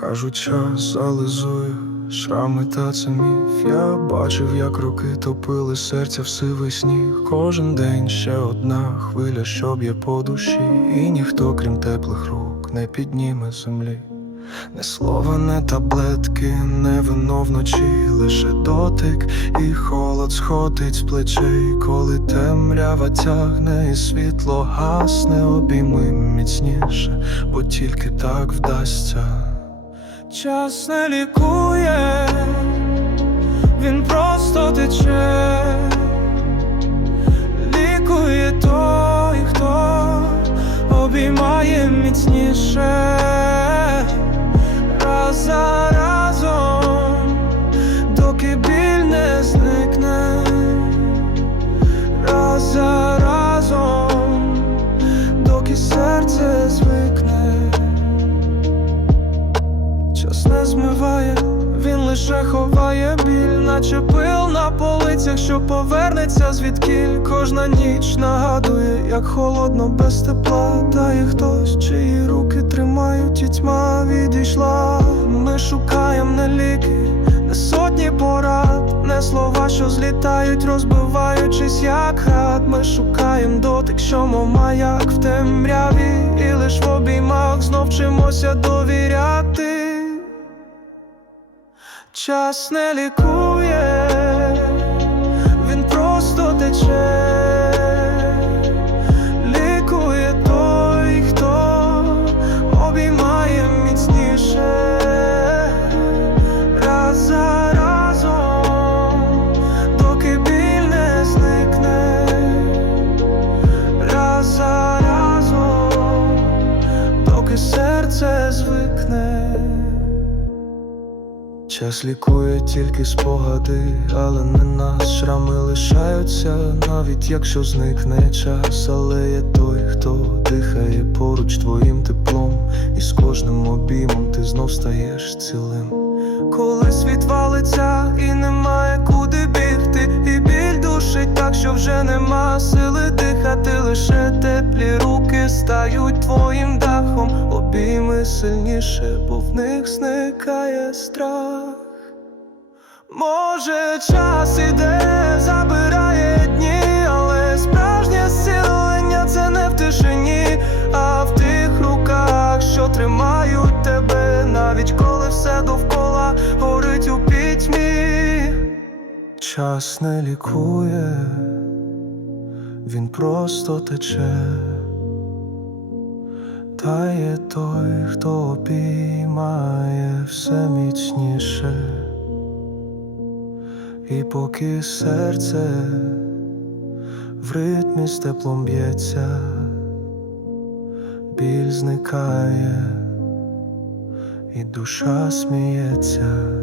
Кажуть, час зализує шрами та це міф. Я бачив, як роки топили серця в сивий сніг. Кожен день ще одна хвиля, що б'є по душі, і ніхто, крім теплих рук, не підніме землі. Не слова, не таблетки, не вино вночі, лише дотик і холод сходить з плечей, коли темрява тягне і світло гасне, обійми міцніше, бо тільки так вдасться. Час не лікує, Час не змиває, він лише ховає біль, наче пил на полицях, що повернеться звідкіль. Кожна ніч нагадує, як холодно без тепла. Та хтось, чиї руки тримають, і тьма відійшла. Ми шукаємо не ліки, не сотні порад, не слова, що злітають, розбиваючись, як град. Ми шукаємо дотик, що мов маяк в темряві, і лиш в обіймах знов вчимося довіряти. Час не лікує, він просто тече, Час лікує тільки спогади, але не нас. Шрами лишаються, навіть якщо зникне час, але є той, хто дихає поруч твоїм теплом, і з кожним обіймом ти знов стаєш цілим. Коли світ валиться і немає куди бігти, і біль душить так, що вже нема сили дихати, лише теплі руки стають твоїм дахом, сильніше, бо в них зникає страх. Може, час іде, забирає дні, але справжнє зцілення це не в тишині, а в тих руках, що тримають тебе, навіть коли все довкола горить у пітьмі. Час не лікує, він просто тече. Та є той, хто обіймає все міцніше. І поки серце в ритмі з теплом б'ється, біль зникає, і душа сміється.